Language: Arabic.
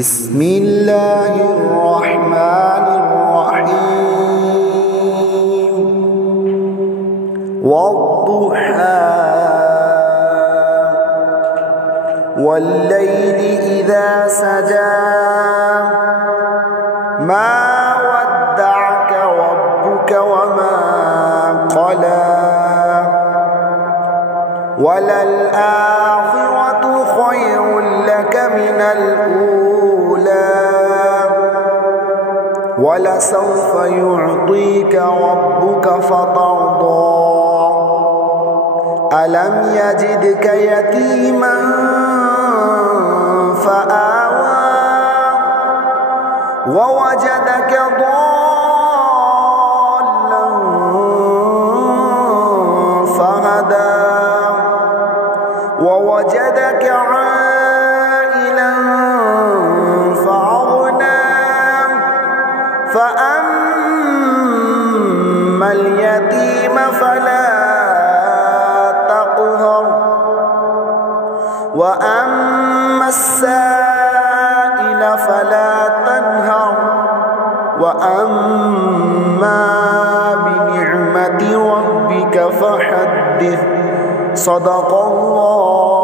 بسم الله الرحمن الرحيم والضحى والليل إذا سجى ما ودعك ربك وما قلى وللآخرة خير لك من الأولى ولسوف يعطيك ربك فترضى ألم يجدك يتيما فآوى ووجدك ضالا فهدى ووجدك عائلا فأغنى فأما اليتيم فلا تقهر وأما السائل فلا تنهر وأما بنعمة ربك فحدث صدق الله.